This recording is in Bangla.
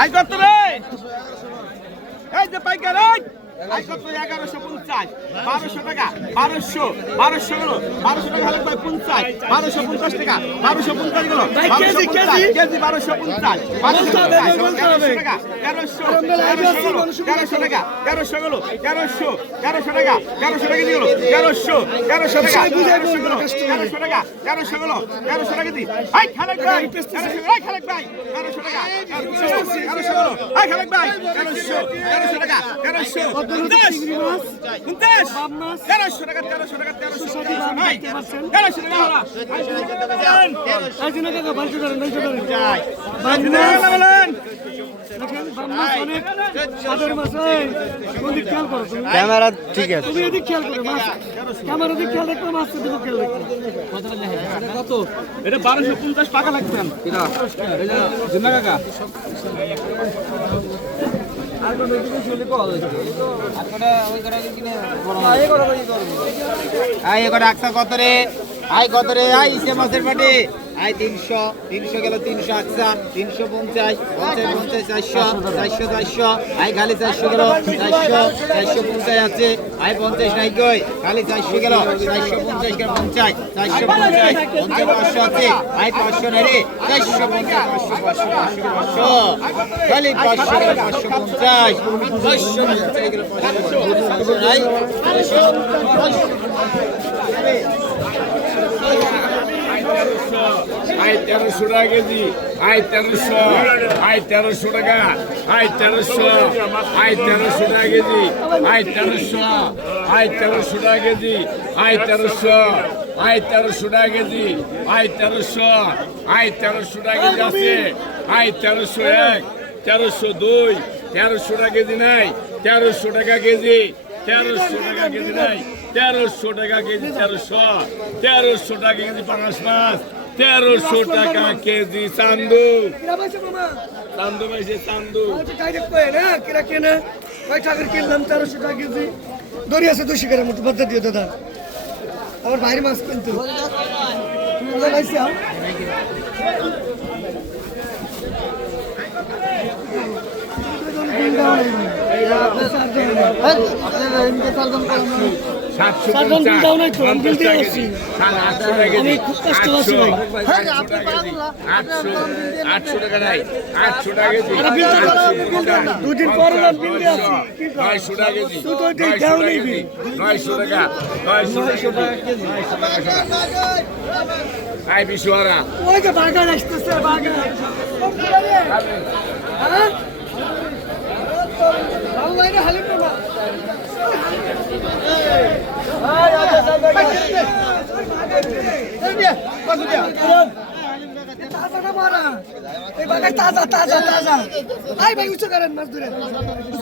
আই কত রে! এই যে পাইকার এগারোশো পঞ্চাশ। বারোশো টাকা বারোশো বারোশো গেলো বারোশো টাকা হলে পঞ্চাশ? বারোশো পঞ্চাশ টাকা বারোশো পঞ্চাশ গেলো কেজি বারোশো পঞ্চাশ বারোশো টাকা তেরোশো তেরোশো টাকা তেরোশো গেলো তেরোশো তেরোশো টাকা তেরোশো টাকা দিয়ে তেরোশো তেরোশো টাকা তেরোশো গেলো তেরোশো টাকা তেরোশো গেলো তেরোশো টাকা দি আই খালেক ভাই খালেক ভাই তেরোশো টাকা তেরোশো গেলো আই খালেক ভাই তেরোশো তেরোশো টাকা তেরোশো ক্যামেরা ঠিক আছে। তুমি এদিক খেয়াল করো মাছ ক্যামেরা দিক খেয়াল দেখবে মাছ দিকে খেয়াল কত? এটা বারোশো পঞ্চাশ টাকা লাগবেন কাকা। একটা কত রে? আয় কত রে? আয় ইসে মাসের পাটি। আই তিনশো তিনশো গেল তিনশো আটটা তিনশো পঞ্চাশ পঞ্চাশ পঞ্চাশ চারশো চারশো চারশো আই খালি চারশো গেল চারশো চারশো পঞ্চাশ আছে আই পঞ্চাশ নাই খালি চারশো গেল চারশো পঞ্চাশ পঞ্চাশ চারশো পঞ্চাশ পঞ্চাশ পাঁচশো আছে আই পাঁচশো নাই চারশো পঞ্চাশ পাঁচশো খালি পাঁচশো পাঁচশো পঞ্চাশ পাঁচশো পঞ্চাশ আই তেরোশো টাকা কেজি আই তেরোশো আই তেরোশো টাকা আই তেরোশো আই তেরোশো টাকা কেজি আই তেরোশো আই তেরোশো টাকা কেজি আই তেরোশো আই তেরোশো টাকা কেজি আই তেরোশো আই তেরোশো টাকা কেজি আছে আই তেরোশো এক, তেরোশো দুই, তেরোশো টাকা কেজি নাই, তেরোশো টাকা কেজি, তেরোশো টাকা কেজি নাই। তেরোশো টাকা কেজি তেরোশো তেরোশো টাকা কেজি পাঁচ মাছ, তেরোশো টাকা কেজি চান্দু। চান্দু পাইছে চান্দু। কেনে কয় টাকার কিনলাম তেরোশো টাকা কেজি দড়ি আছে দুশো গ্রাম মতো বাদ দিও দাদা আমার বাইরে মাছ কিনতে সাতশো সাতজন দাও নাই তো, আমি বিল দিয়ে পঞ্চাশ আসছি। টাকা কেজি। আটশো টাকা কেজি আমি খুব কষ্ট আছি ভাই। আটশো টাকা। আটশো আটশো নাই আটশো টাকা। দুদিন পরে আমি বিল দিয়ে আসছি। কি দাও? নয়শো টাকা কেজি তুই তো ওইটাই দাও টাকা নাই কেজি বিল। নয়শো টাকা নয়শো টাকা কেজি আই বিশুয়ারা ওই যে বাগান আসতেছে বাগান হ্যাঁ? ভালো লাগে হালিম না মারা। এই বাগায় তাজা তাজা তাজা। আই ভাই উঁচু করেন মাছ ধরে